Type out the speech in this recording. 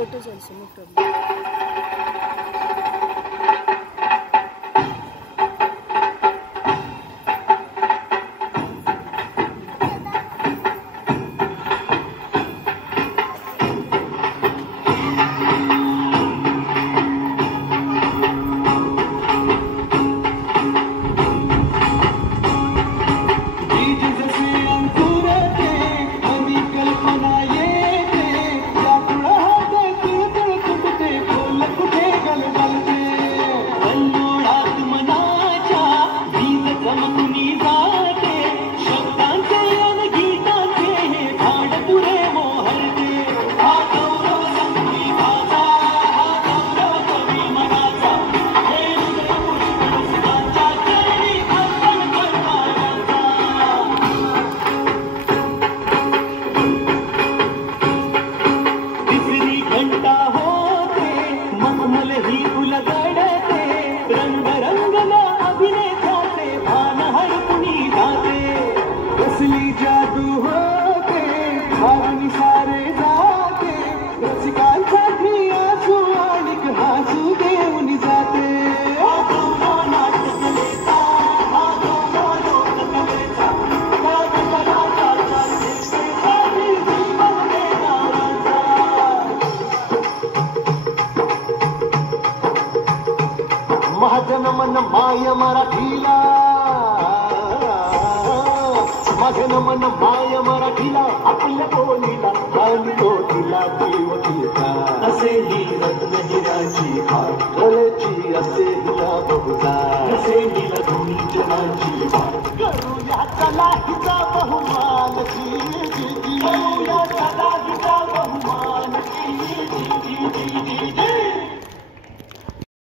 photos also, no problem. महाजनमन माय मराठीला, माझे नमन माय मराठीला, आपल्या बोलीला आणि बोलीला देव देता. असे ही रत्नहिराची हार गळ्याची, असे हिला बहुता, असे हिला दोन्ही जनाची वाट. करूया चला हिचा बहुमान.